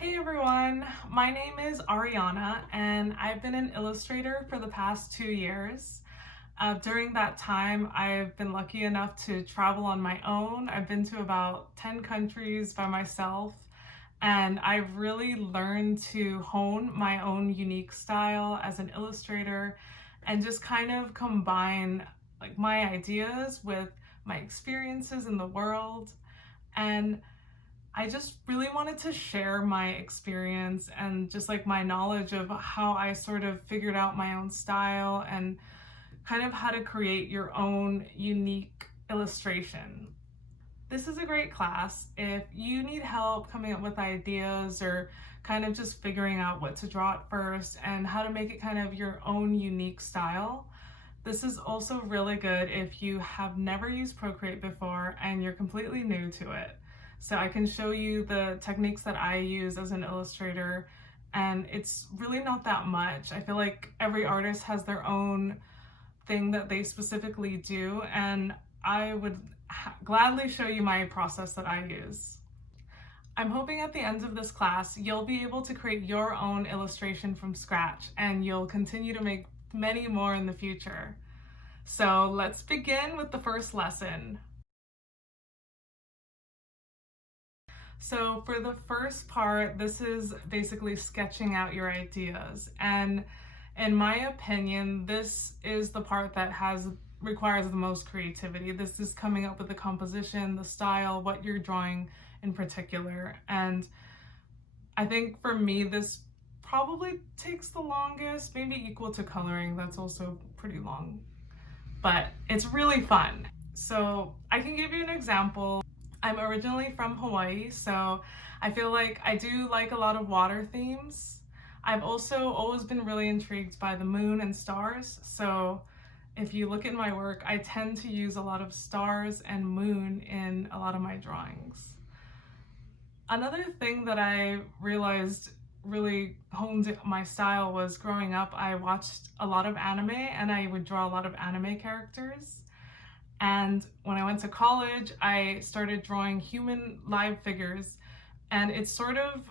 Hey everyone, my name is Ariana and I've been an illustrator for the past 2 years. During that time, I've been lucky enough to travel on my own. I've been to about 10 countries by myself, and I've really learned to hone my own unique style as an illustrator and just kind of combine like my ideas with my experiences in the world. And I just really wanted to share my experience and just like my knowledge of how I sort of figured out my own style and kind of how to create your own unique illustration. This is a great class if you need help coming up with ideas or kind of just figuring out what to draw at first and how to make it kind of your own unique style. This is also really good if you have never used Procreate before and you're completely new to it. So I can show you the techniques that I use as an illustrator, and it's really not that much. I feel like every artist has their own thing that they specifically do, and I would gladly show you my process that I use. I'm hoping at the end of this class, you'll be able to create your own illustration from scratch, and you'll continue to make many more in the future. So let's begin with the first lesson. So for the first part, this is basically sketching out your ideas. And in my opinion, this is the part that requires the most creativity. This is coming up with the composition, the style, what you're drawing in particular. And I think for me, this probably takes the longest, maybe equal to coloring. That's also pretty long, but it's really fun. So I can give you an example. I'm originally from Hawaii, so I feel like I do like a lot of water themes. I've also always been really intrigued by the moon and stars, so if you look at my work, I tend to use a lot of stars and moon in a lot of my drawings. Another thing that I realized really honed my style was growing up, I watched a lot of anime and I would draw a lot of anime characters. And when I went to college, I started drawing human live figures. And it's sort of,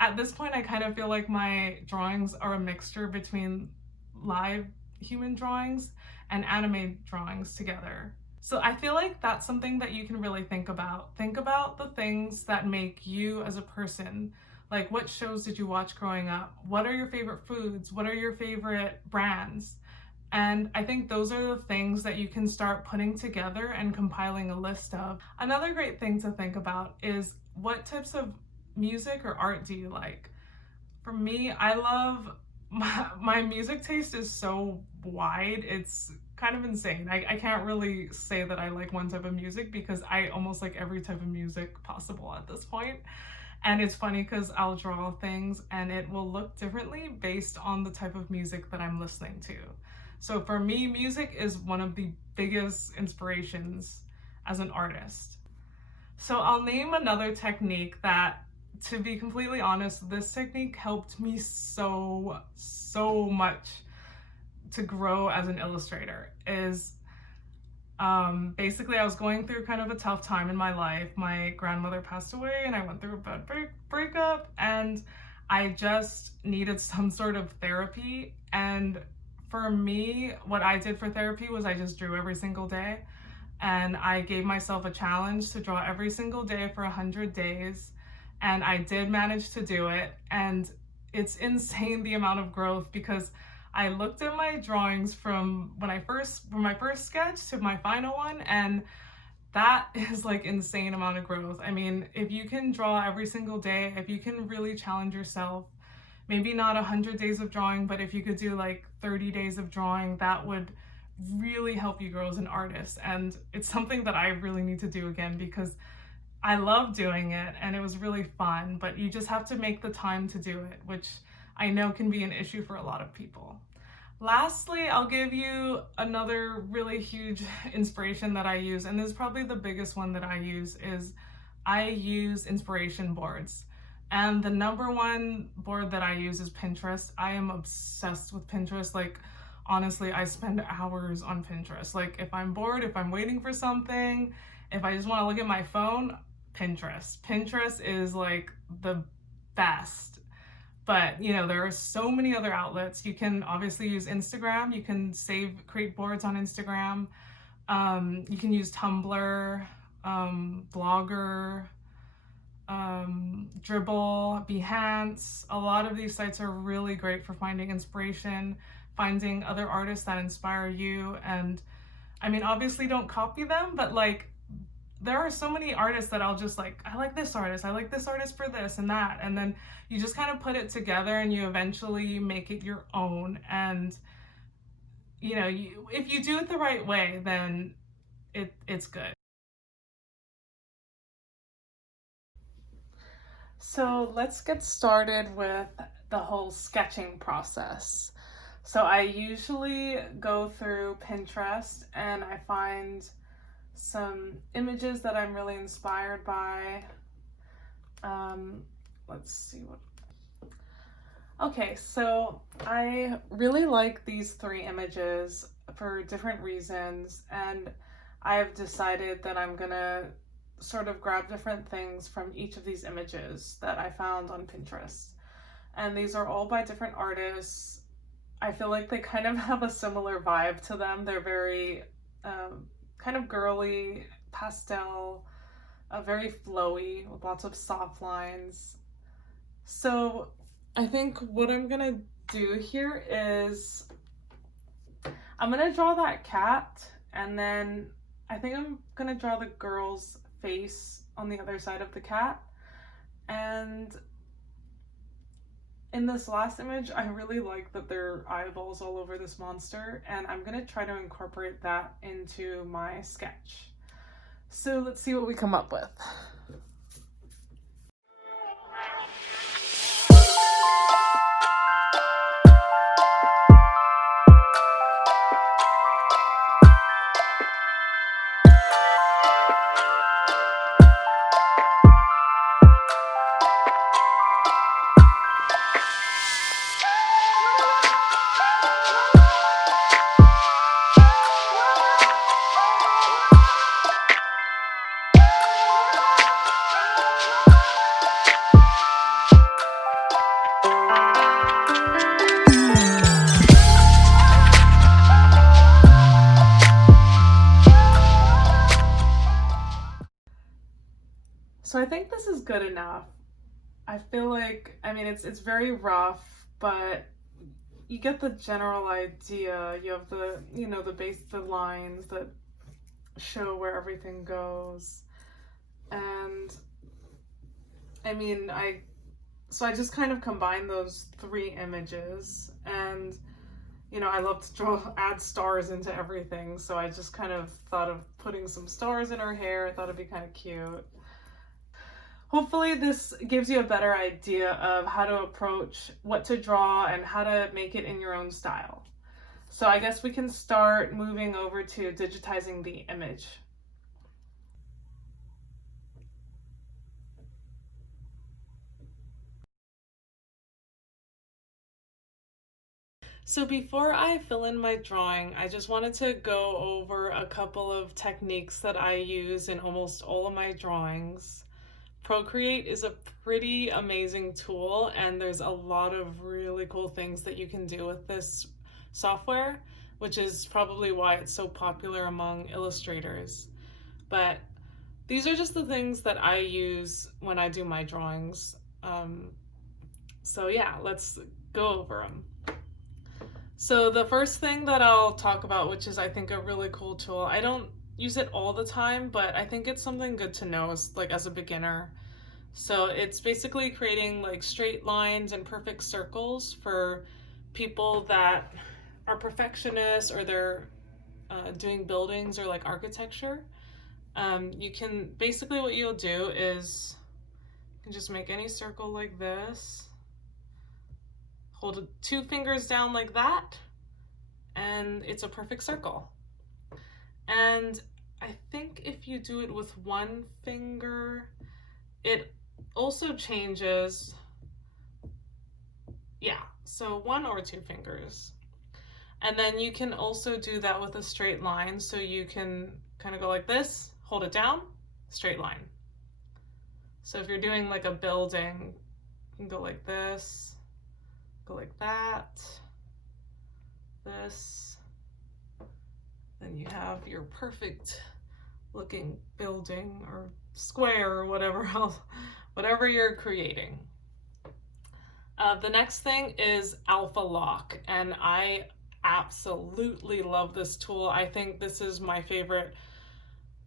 at this point, I kind of feel like my drawings are a mixture between live human drawings and anime drawings together. So I feel like that's something that you can really think about. Think about the things that make you as a person. Like, what shows did you watch growing up? What are your favorite foods? What are your favorite brands? And I think those are the things that you can start putting together and compiling a list of. Another great thing to think about is what types of music or art do you like? For me, I love, my music taste is so wide, it's kind of insane. I can't really say that I like one type of music because I almost like every type of music possible at this point. And it's funny because I'll draw things and it will look differently based on the type of music that I'm listening to. So for me, music is one of the biggest inspirations as an artist. So I'll name another technique that, to be completely honest, this technique helped me so much to grow as an illustrator. Is basically I was going through kind of a tough time in my life. My grandmother passed away and I went through a bad breakup, and I just needed some sort of therapy. And for me, what I did for therapy was I just drew every single day, and I gave myself a challenge to draw every single day for 100 days, and I did manage to do it. And it's insane the amount of growth, because I looked at my drawings from my first sketch to my final one, and that is like insane amount of growth. I mean, if you can draw every single day, if you can really challenge yourself, maybe not 100 days of drawing, but if you could do like 30 days of drawing, that would really help you grow as an artist. And it's something that I really need to do again because I love doing it and it was really fun, but you just have to make the time to do it, which I know can be an issue for a lot of people. Lastly, I'll give you another really huge inspiration that I use, and this is probably the biggest one that I use, is I use inspiration boards. And the number one board that I use is Pinterest. I am obsessed with Pinterest. Like, honestly, I spend hours on Pinterest. Like, if I'm bored, if I'm waiting for something, if I just want to look at my phone, Pinterest. Pinterest is like the best. But you know, there are so many other outlets. You can obviously use Instagram. You can create boards on Instagram. You can use Tumblr, Blogger, Dribble, Behance. A lot of these sites are really great for finding inspiration, finding other artists that inspire you. And I mean, obviously don't copy them, but like there are so many artists that I'll just like, I like this artist, I like this artist for this and that. And then you just kind of put it together and you eventually make it your own. And you know, if you do it the right way, then it's good. So let's get started with the whole sketching process. So I usually go through Pinterest and I find some images that I'm really inspired by. Let's see what. Okay, so I really like these 3 images for different reasons, and I've decided that I'm gonna sort of grab different things from each of these images that I found on Pinterest. And these are all by different artists. I feel like they kind of have a similar vibe to them. They're very kind of girly, pastel, very flowy, with lots of soft lines. So I think what I'm gonna do here is I'm gonna draw that cat, and then I think I'm gonna draw the girl's face on the other side of the cat. And in this last image, I really like that there are eyeballs all over this monster, and I'm gonna try to incorporate that into my sketch. So let's see what we come up with. So I think this is good enough. I feel like, I mean, it's very rough, but you get the general idea. You have the, you know, the lines that show where everything goes. And I mean, so I just kind of combine those 3 images, and you know, I love to add stars into everything. So I just kind of thought of putting some stars in her hair. I thought it'd be kind of cute. Hopefully this gives you a better idea of how to approach what to draw and how to make it in your own style. So I guess we can start moving over to digitizing the image. So before I fill in my drawing, I just wanted to go over a couple of techniques that I use in almost all of my drawings. Procreate is a pretty amazing tool, and there's a lot of really cool things that you can do with this software, which is probably why it's so popular among illustrators. But these are just the things that I use when I do my drawings. So yeah, let's go over them. So the first thing that I'll talk about, which is I think a really cool tool, I don't use it all the time, but I think it's something good to know as a beginner. So it's basically creating like straight lines and perfect circles for people that are perfectionists, or they're doing buildings or like architecture. You can basically, what you'll do is you can just make any circle like this, hold 2 fingers down like that, and it's a perfect circle. And I think if you do it with 1 finger, it also changes. Yeah, so 1 or 2 fingers. And then you can also do that with a straight line. So you can kind of go like this, hold it down, straight line. So if you're doing like a building, You can go like this, go like that, this, then you have your perfect looking building or square or whatever else, whatever you're creating. The next thing is Alpha Lock, and I absolutely love this tool. I think this is my favorite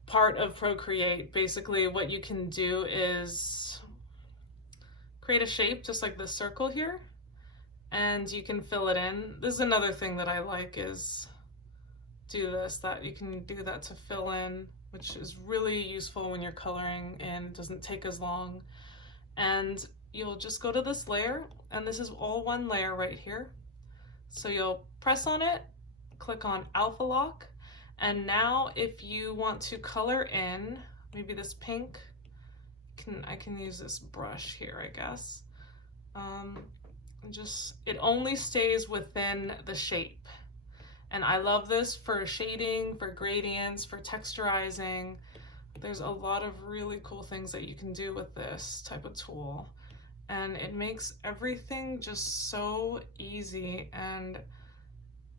part of Procreate. Basically, what you can do is create a shape just like this circle here, and you can fill it in. This is another thing that I like is do this, that you can do that to fill in, which is really useful when you're coloring and doesn't take as long. And you'll just go to this layer, and this is all one layer right here. So you'll press on it, click on Alpha Lock, and now if you want to color in maybe this pink, I can use this brush here, I guess. It only stays within the shape. And I love this for shading, for gradients, for texturizing. There's a lot of really cool things that you can do with this type of tool. And it makes everything just so easy, and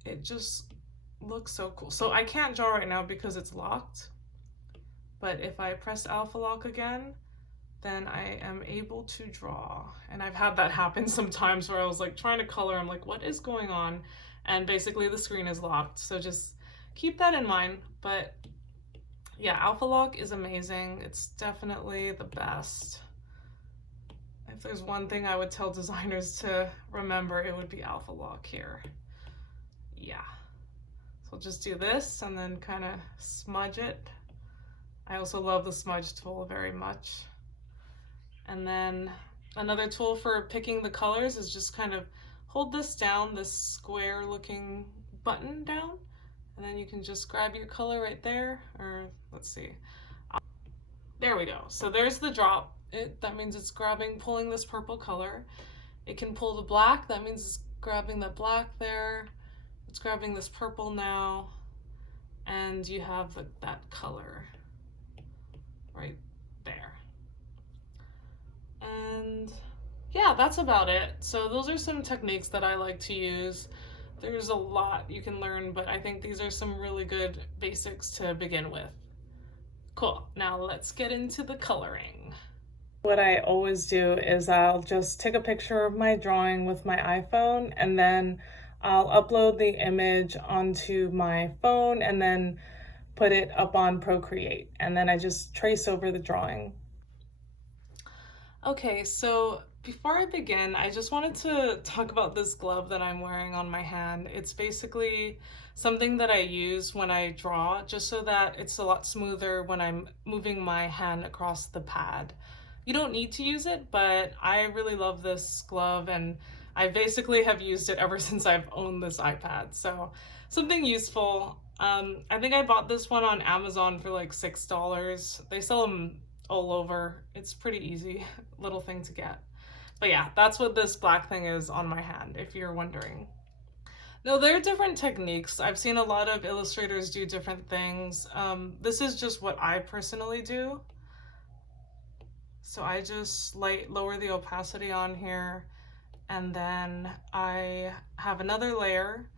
it just looks so cool. So I can't draw right now because it's locked, but if I press Alpha Lock again, then I am able to draw. And I've had that happen sometimes where I was like trying to color, I'm like, what is going on? And basically the screen is locked. So just keep that in mind. But yeah, Alpha Lock is amazing. It's definitely the best. If there's one thing I would tell designers to remember, it would be Alpha Lock here. Yeah. So I'll just do this and then kind of smudge it. I also love the smudge tool very much. And then another tool for picking the colors is just kind of hold this down, this square looking button down, and then you can just grab your color right there, or let's see. There we go. So there's the drop. That means it's pulling this purple color. It can pull the black. That means it's grabbing that black there. It's grabbing this purple now, and you have that color right there. And yeah, that's about it. So those are some techniques that I like to use. There's a lot you can learn, but I think these are some really good basics to begin with. Cool, now let's get into the coloring. What I always do is I'll just take a picture of my drawing with my iPhone, and then I'll upload the image onto my phone and then put it up on Procreate, and then I just trace over the drawing. Okay, so before I begin, I just wanted to talk about this glove that I'm wearing on my hand. It's basically something that I use when I draw, just so that it's a lot smoother when I'm moving my hand across the pad. You don't need to use it, but I really love this glove, and I basically have used it ever since I've owned this iPad. So something useful. I think I bought this one on Amazon for like $6. They sell them all over. It's pretty easy little thing to get. But yeah, that's what this black thing is on my hand, if you're wondering. No, there are different techniques. I've seen a lot of illustrators do different things. This is just what I personally do. So I just lower the opacity on here, and then I have another layer,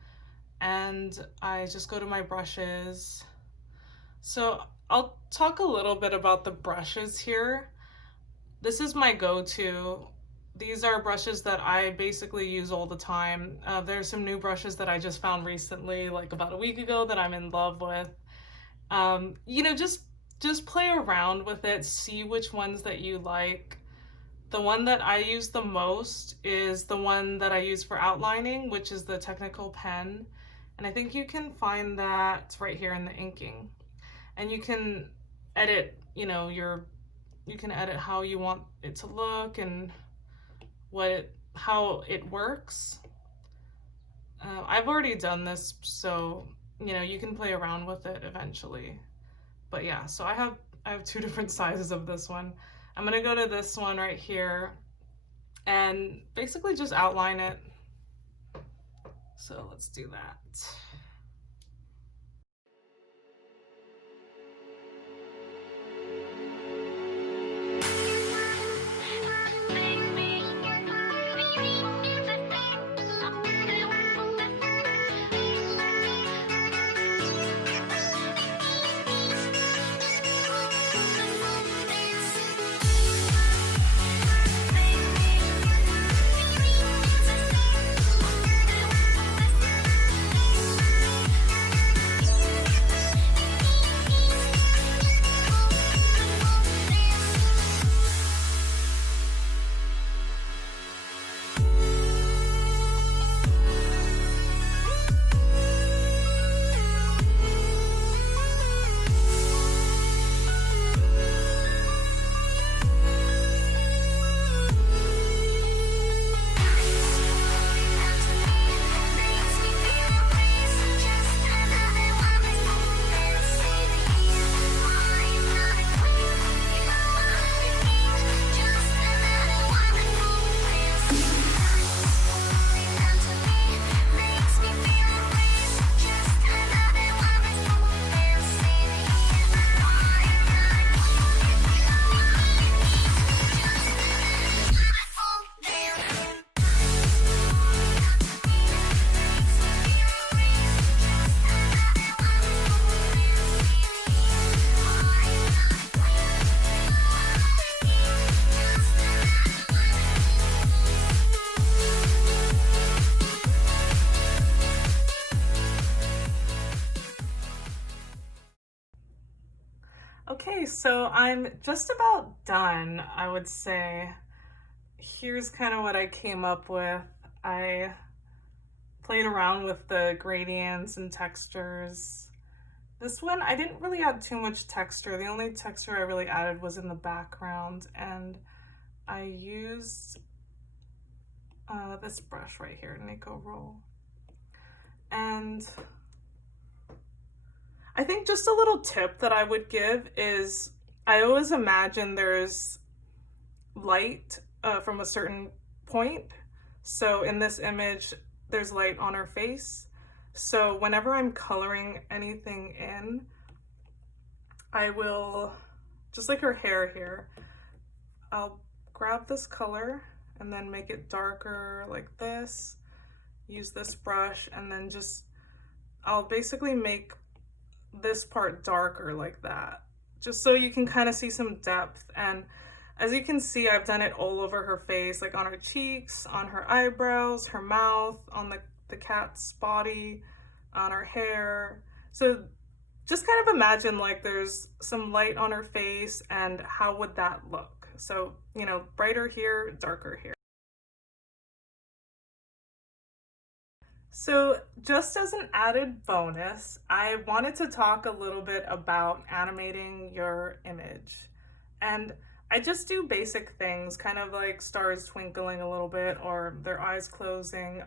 and I just go to my brushes. So I'll talk a little bit about the brushes here. This is my go-to. These are brushes that I basically use all the time. There's some new brushes that I just found recently, like about a week ago, that I'm in love with. You know, just play around with it, see which ones that you like. The one that I use the most is the one that I use for outlining, which is the technical pen. And I think you can find that right here in the inking. And you can edit, you know, you can edit how you want it to look and how it works. I've already done this, so you know, you can play around with it eventually. But yeah, so I have two different sizes of this one. I'm gonna go to this one right here and basically just outline it. So let's do that. so I'm just about done, I would say. Here's kind of what I came up with. I played around with the gradients and textures. This one, I didn't really add too much texture. The only texture I really added was in the background, and I used this brush right here, Nico Roll. And I think just a little tip that I would give is I always imagine there's light from a certain point. So in this image, there's light on her face. So whenever I'm coloring anything in, I will, just like her hair here, I'll grab this color and then make it darker like this, use this brush, and then I'll basically make this part darker like that, just so you can kind of see some depth. And as you can see, I've done it all over her face, like on her cheeks, on her eyebrows, her mouth, on the cat's body, on her hair. So just kind of imagine like there's some light on her face and how would that look? So, you know, brighter here, darker here. So just as an added bonus, I wanted to talk a little bit about animating your image. And I just do basic things, kind of like stars twinkling a little bit or their eyes closing.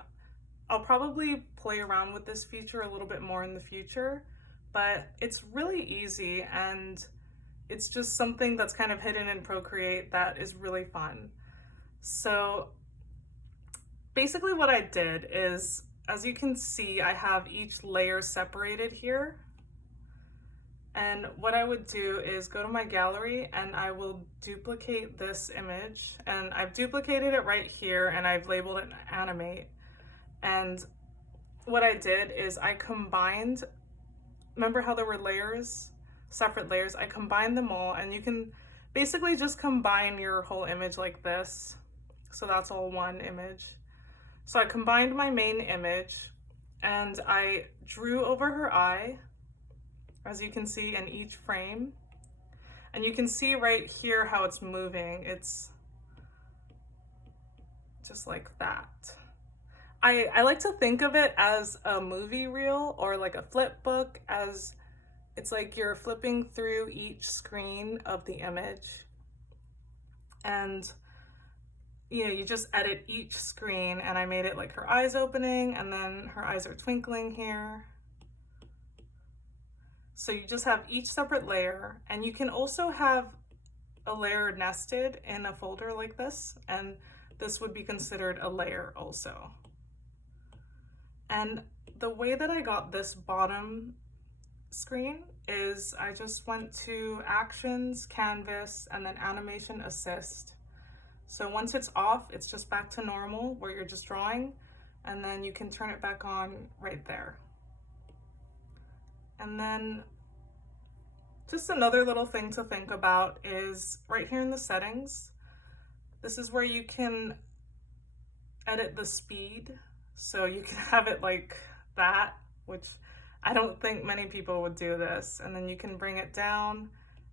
I'll probably play around with this feature a little bit more in the future, but it's really easy and it's just something that's kind of hidden in Procreate that is really fun. So basically what I did is, as you can see, I have each layer separated here. And what I would do is go to my gallery and I will duplicate this image. And I've duplicated it right here and I've labeled it Animate. And what I did is I combined, remember how there were layers, separate layers? I combined them all, and you can basically just combine your whole image like this. So that's all one image. So I combined my main image and I drew over her eye, as you can see in each frame. And you can see right here how it's moving. It's just like that. I like to think of it as a movie reel or like a flip book, as it's like you're flipping through each screen of the image. And you know, you just edit each screen, and I made it like her eyes opening and then her eyes are twinkling here. So you just have each separate layer, and you can also have a layer nested in a folder like this, and this would be considered a layer also. And the way that I got this bottom screen is I just went to Actions, Canvas, and then Animation Assist. So once it's off, it's just back to normal where you're just drawing, and then you can turn it back on right there. And then just another little thing to think about is right here in the settings, this is where you can edit the speed. So you can have it like that, which I don't think many people would do this. And then you can bring it down.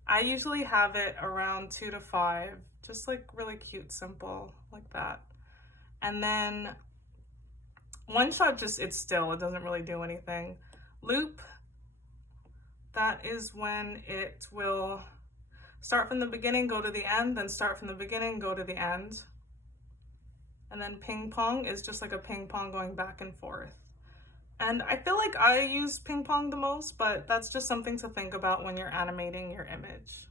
I usually have it around 2 to 5, just like really cute, simple, like that. And then one shot, just it's still, it doesn't really do anything. Loop, that is when it will start from the beginning, go to the end, then start from the beginning, go to the end. And then ping pong is just like a ping pong going back and forth. And I feel like I use ping pong the most, but that's just something to think about when you're animating your image.